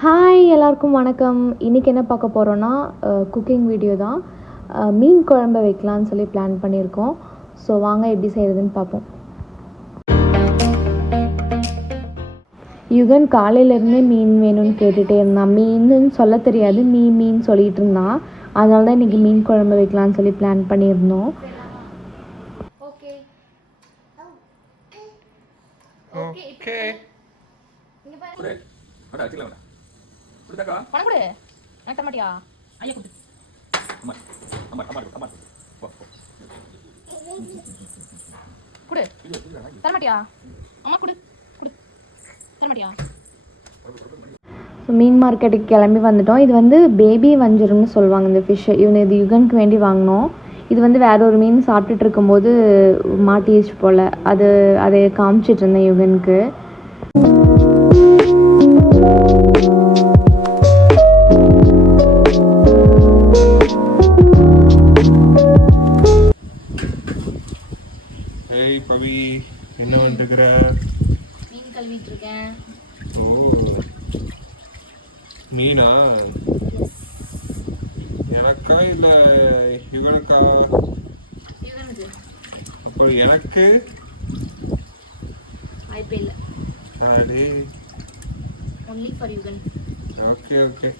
Hi எல்லாருக்கும் வணக்கம். இன்றைக்கி என்ன பார்க்க போகிறோன்னா குக்கிங் வீடியோ தான். மீன் குழம்பு வைக்கலான்னு சொல்லி பிளான் பண்ணியிருக்கோம். ஸோ வாங்க எப்படி செய்கிறதுன்னு பார்ப்போம். யுகன் காலையிலேருந்தே மீன் வேணும்னு கேட்டுகிட்டே இருந்தான். மீன்னு சொல்ல தெரியாது, மீன் சொல்லிகிட்டு இருந்தான். அதனால தான் இன்றைக்கி மீன் குழம்பு வைக்கலான்னு சொல்லி பிளான் பண்ணியிருந்தோம். பணம் கொடு. நான் தரமாட்டியா? ஐயா கொடு. கொடு. தரமாட்டியா? அம்மா கொடு. கொடு. தரமாட்டியா? மீன் மார்க்கெட்டுக்கு கிளம்பி வந்துட்டோம். இது வந்து பேபி வஞ்சரம்னு சொல்லுவாங்க இந்த ஃபிஷ்ஷு. இது யுகனுக்கு வேண்டி வாங்கினோம். இது வந்து வேற ஒரு மீன் சாப்பிட்டுட்டு இருக்கும்போது மாட்டிச்சு போல். அதை காமிச்சிட்டு இருந்தேன் யுகனுக்கு. பவி என்ன வந்துக்கிற? மீன் கழுவிட்டு இருக்கேன். ஓ மீனா? எனக்கா இல்ல யுகனுக்கா? யுகனுக்கு. அப்போ எனக்கு வாய்ப்பே இல்லை. அடே only for Yugan. Okay okay.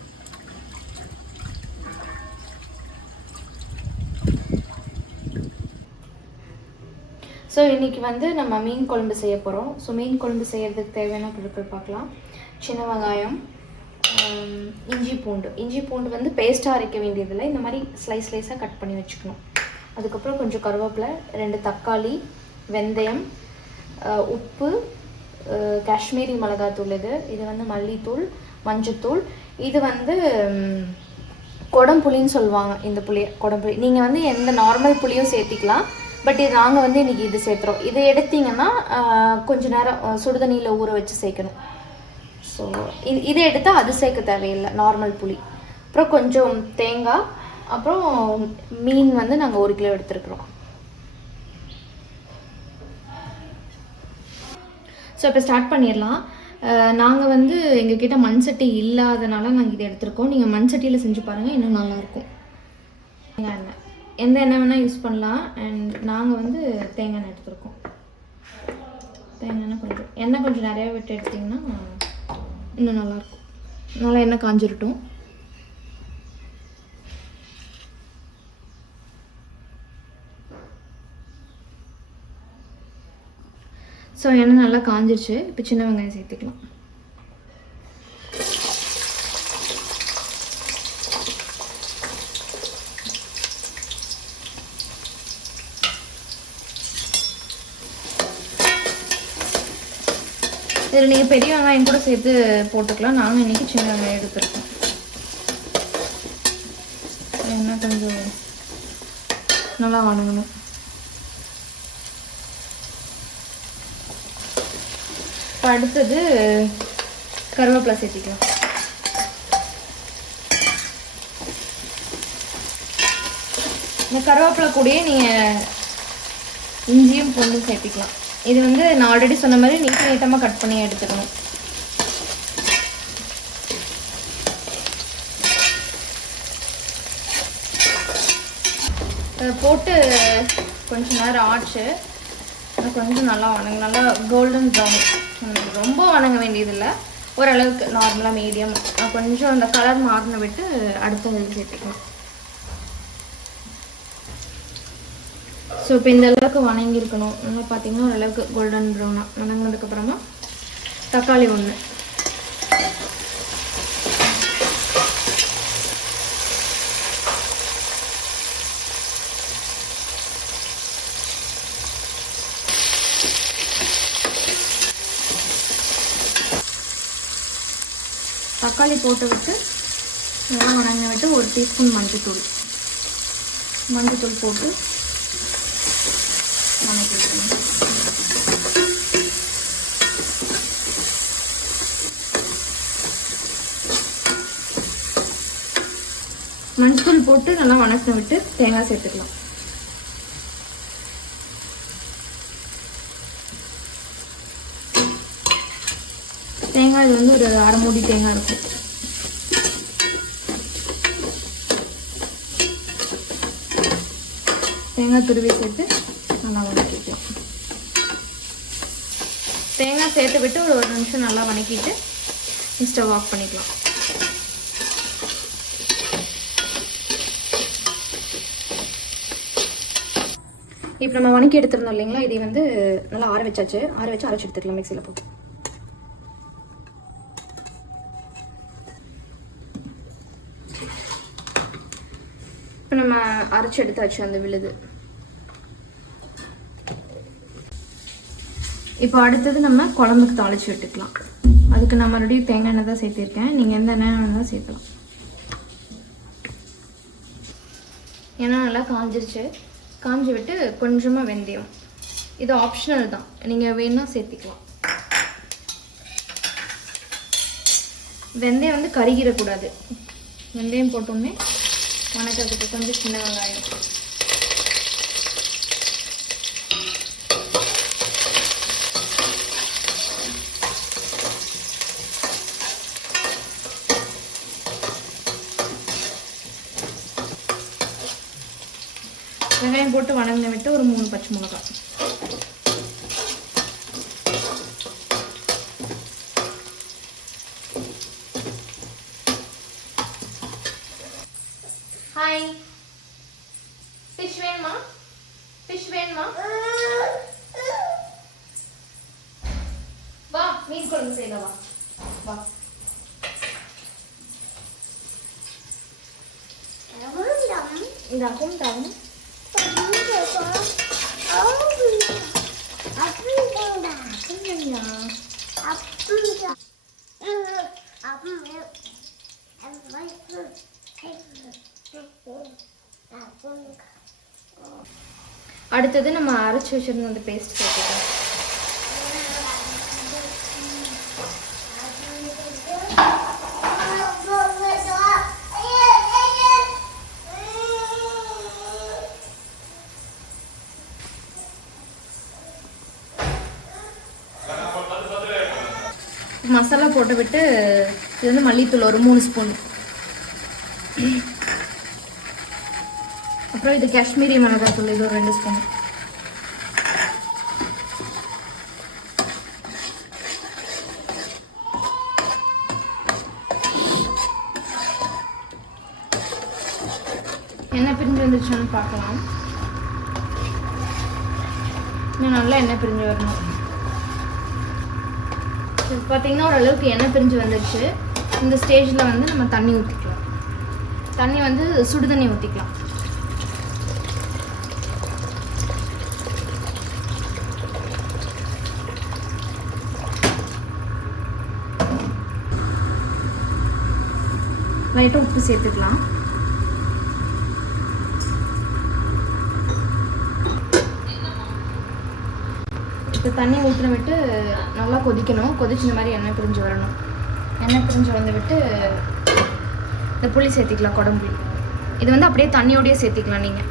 So இன்றைக்கி வந்து நம்ம மீன் குழம்பு செய்ய போகிறோம். ஸோ மீன் குழம்பு செய்கிறதுக்கு தேவையான பொருட்கள் பார்க்கலாம். சின்ன வெங்காயம், இஞ்சி பூண்டு வந்து பேஸ்ட்டாக அரைக்க வேண்டியதில்லை. இந்த மாதிரி ஸ்லைஸாக கட் பண்ணி வச்சுக்கணும். அதுக்கப்புறம் கொஞ்சம் கருவேப்பிலை, 2 தக்காளி, வெந்தயம், உப்பு, காஷ்மீரி மிளகாத்தூள், இது வந்து மல்லித்தூள், மஞ்சத்தூள். இது வந்து குடம்புளின்னு சொல்லுவாங்க. இந்த குடம்புளி நீங்கள் வந்து எந்த நார்மல் புளியும் சேர்த்திக்கலாம். பட் இது நாங்கள் வந்து இன்றைக்கி இது சேர்த்துறோம். இது எடுத்திங்கன்னா கொஞ்சம் நேரம் சுடுதண்ணியில் ஊற வச்சு சேர்க்கணும். ஸோ இதை எடுத்தால் அது சேர்க்க தேவையில்லை, நார்மல் புளி. அப்புறம் கொஞ்சம் தேங்காய், அப்புறம் மீன் வந்து நாங்கள் 1 கிலோ எடுத்துருக்குறோம். ஸோ இப்போ ஸ்டார்ட் பண்ணிடலாம். நாங்கள் வந்து எங்ககிட்ட மண் சட்டி இல்லாதனால நாங்கள் இதை எடுத்துருக்கோம். நீங்கள் மண் சட்டியில் செஞ்சு பாருங்கள், இன்னும் நல்லாயிருக்கும். தேங்காய் எண்ணெய், எந்த எண்ணெய் வேணால் யூஸ் பண்ணலாம். அண்ட் நாங்கள் வந்து தேங்காய் எண்ணெய் எடுத்துருக்கோம். தேங்காய் எண்ணெய் கொஞ்சம் நிறையா விட்டு எடுத்திங்கன்னா இன்னும் நல்லாயிருக்கும். நல்லா எண்ணெய் காஞ்சிரட்டும். ஸோ எண்ணெய் நல்லா காஞ்சிருச்சு. இப்போ சின்ன வெங்காயம் சேர்த்துக்கலாம். இதில் நீங்கள் பெரிய வெங்காயம் கூட சேர்த்து போட்டுக்கலாம். நாங்கள் இன்றைக்கி சின்ன வெங்காயம் எடுத்துருக்கோம். எண்ணெய் கொஞ்சம் நல்லா வணங்கணும். இப்போ அடுத்தது கருவேப்பிலை சேர்த்திக்கலாம். இந்த கருவேப்பிலை கூடயே நீங்கள் இஞ்சியும் பூண்டும் சேர்த்திக்கலாம். இது வந்து நான் ஆல்ரெடி சொன்ன மாதிரி நீட்டமாக கட் பண்ணி எடுத்துக்கணும். போட்டு கொஞ்சம் நேரம் ஆச்சு. கொஞ்சம் நல்லா நல்லா கோல்டன் ப்ரௌன். ரொம்ப வணங்க வேண்டியதில்லை, ஓரளவுக்கு நார்மலாக மீடியம். கொஞ்சம் அந்த கலர் மாறின விட்டு அடுத்த சேர்த்துக்கலாம். ஸோ இப்போ இந்த அளவுக்கு வணங்கியிருக்கணும். நல்லா பார்த்தீங்கன்னா ஓரளவுக்கு கோல்டன் ப்ரௌனாக வணங்கினதுக்கப்புறமா தக்காளி 1, தக்காளி போட்டு விட்டு நல்லா வணங்க விட்டு 1 டீஸ்பூன் மஞ்சத்தூள் போட்டு மஞ்சள் போட்டு நல்லா வணக்க விட்டு தேங்காய் சேர்த்துக்கலாம். தேங்காய் இது வந்து ஒரு அரை மூடி தேங்காய் இருக்கும். தேங்காய் துருவி சேர்த்து நல்லா வதக்கிக்கலாம். தேங்காய் சேர்த்து விட்டு ஒரு நிமிஷம் நல்லா வதக்கிட்டு ஸ்டவ் ஆஃப் பண்ணிக்கலாம். இப்போ நம்ம வதக்கி எடுத்துருந்தோம் இல்லைங்களா, இதை வந்து நல்லா ஆற வச்சாச்சு. ஆற வச்சு அரைச்சி எடுத்துக்கலாம் மிக்சியில் போட்டு. இப்போ நம்ம அரைச்சி எடுத்தாச்சு அந்த விழுது. இப்போ அடுத்தது நம்ம குழம்புக்கு தாளித்து விட்டுக்கலாம். அதுக்கு நான் மறுபடியும் தேங்காய் எண்ணெய் தான் சேர்த்திருக்கேன். நீங்கள் எந்த எண்ணெய் வேணாலும் சேர்க்கலாம். எண்ணெய் நல்லா காஞ்சிருச்சு. காஞ்சி விட்டு கொஞ்சமாக வெந்தயம், இது ஆப்ஷனல் தான், நீங்கள் வேணால் சேர்த்திக்கலாம். வெந்தயம் வந்து கருகிடக்கூடாது. வெந்தயம் போட்டோன்னே வணக்கிறதுக்கு கொஞ்சம் சின்ன வெங்காயம், வெங்காயம் போட்டு வணங்க விட்டு ஒரு 3 பச்சை மிளகாய். ஹாய், ஃபிஷ் வேணுமா? ஃபிஷ் வேணுமா? வா, மீன் குழம்பு செய்யலாம். வா வா. இந்த அகும் அடுத்தது நம்ம அரைச்சி வச்சிருந்த அந்த பேஸ்ட் சேர்த்துக்கலாம். மசாலா போட்டு விட்டு இது வந்து மல்லித்தூள் ஒரு 3 ஸ்பூன், அப்புறம் இது காஷ்மீரி மிளகாய் தூள் இது ஒரு 2 ஸ்பூன். எண்ணெய் பிரிஞ்சு வந்துருச்சான்னு பார்க்கலாம். இன்னும் நல்லா எண்ணெய் பிரிஞ்சு வரணும். பார்த்தீங்கன்னா ஓரளவுக்கு எண்ணெய் பிரிஞ்சு வந்துடுச்சு. இந்த ஸ்டேஜில் வந்து நம்ம தண்ணி ஊற்றிக்கலாம். தண்ணி வந்து சுடு தண்ணி ஊற்றிக்கலாம். லைட்டாக உப்பு சேர்த்துக்கலாம். இப்போ தண்ணி ஊற்றின விட்டு நல்லா கொதிக்கணும். கொதிச்சு இந்த மாதிரி எண்ணெய் பிரிஞ்சு வரணும். எண்ணெய் பிரிஞ்சு வந்து விட்டு இந்த புளி சேர்த்திக்கலாம், குடம்புளி. இது வந்து அப்படியே தண்ணியோடய சேர்த்திக்கலாம் நீங்கள்.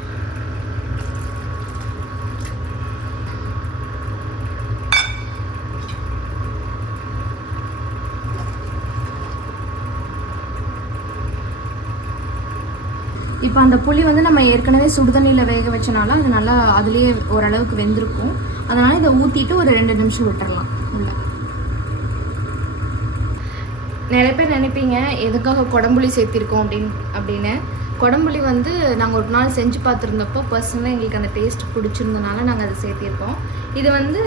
இப்போ அந்த புளி வந்து நம்ம ஏற்கனவே சுடுதண்ணியில் வேக வச்சனால அது நல்லா அதுலேயே ஓரளவுக்கு வெந்திருக்கும். அதனால் இதை ஊற்றிட்டு ஒரு 2 நிமிஷம் விட்டுறலாம் உள்ள. நிறைய பேர் நினைப்பீங்க எதுக்காக குடம்புளி சேர்த்திருக்கோம் அப்படின்னு. குடம்புளி வந்து நாங்கள் ஒரு நாள் செஞ்சு பார்த்துருந்தப்போ பர்சனலாக எங்களுக்கு அந்த டேஸ்ட் பிடிச்சிருந்தனால நாங்கள் அதை சேர்த்திருக்கோம். இது வந்து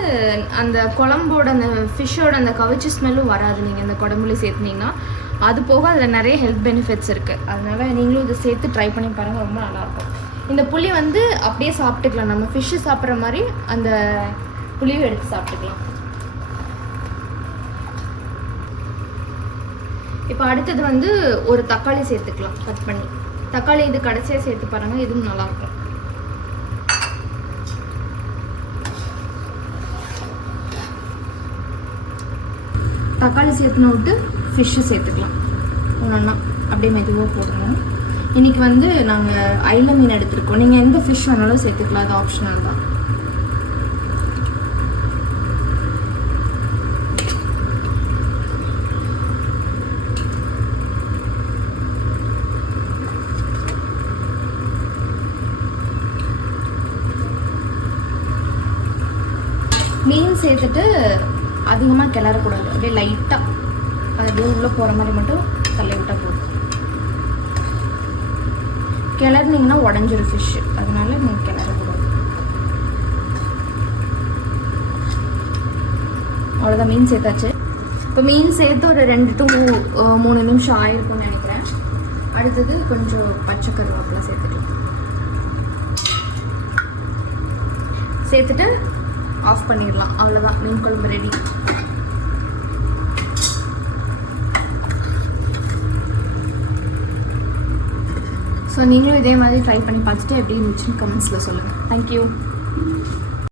அந்த குழம்போட அந்த ஃபிஷ்ஷோட அந்த கவிச்சி ஸ்மெல்லும் வராது நீங்கள் இந்த குடம்புளி சேர்த்துனீங்கன்னா. அது போக அதில் நிறைய ஹெல்த் பெனிஃபிட்ஸ் இருக்குது. அதனால் நீங்களும் இதை சேர்த்து ட்ரை பண்ணி பாருங்கள், ரொம்ப நல்லாயிருக்கும். இந்த புளி வந்து அப்படியே சாப்பிட்டுக்கலாம். நம்ம ஃபிஷ்ஷு சாப்பிட்ற மாதிரி அந்த புளியும் எடுத்து சாப்பிட்டுக்கலாம். இப்போ அடுத்தது வந்து ஒரு தக்காளி சேர்த்துக்கலாம் கட் பண்ணி. தக்காளி இது கடைசியாக சேர்த்து பாருங்கள், இதுவும் நல்லாயிருக்கும். தக்காளி சேர்த்துன விட்டு ஃபிஷ்ஷு சேர்த்துக்கலாம். ஒன்றா அப்படியே மெதுவாக போடணும். இன்றைக்கி வந்து நாங்கள் ஐல மீன் எடுத்துருக்கோம். நீங்கள் எந்த ஃபிஷ் வேணாலும் சேர்த்துக்கலாம், அது ஆப்ஷனல் தான். சேர்த்துட்டு அதிகமாக கிளறக்கூடாது, அப்படியே லைட்டாக அது அப்படியே உள்ளே போகிற மாதிரி மட்டும் தள்ளி விட்டால் போதும். கிளறினீங்கன்னா உடஞ்சிரும் ஃபிஷ்ஷு, அதனால நீங்கள் கிளறக்கூடாது. அவ்வளோதான், மீன் சேர்த்தாச்சு. இப்போ மீன் சேர்த்து ஒரு 2 to 3 நிமிஷம் ஆயிருக்கும்னு நினைக்கிறேன். அடுத்தது கொஞ்சம் பச்சை கருவேப்பிலை சேர்த்துட்டு ஆஃப் பண்ணிடலாம். அவ்வளோதான், மீன் குழம்பு ரெடி. ஸோ நீங்களும் இதே மாதிரி ட்ரை பண்ணி பார்த்துட்டு எப்படி இருந்துச்சுன்னு கமெண்ட்ஸில் சொல்லுங்கள். தேங்க்யூ.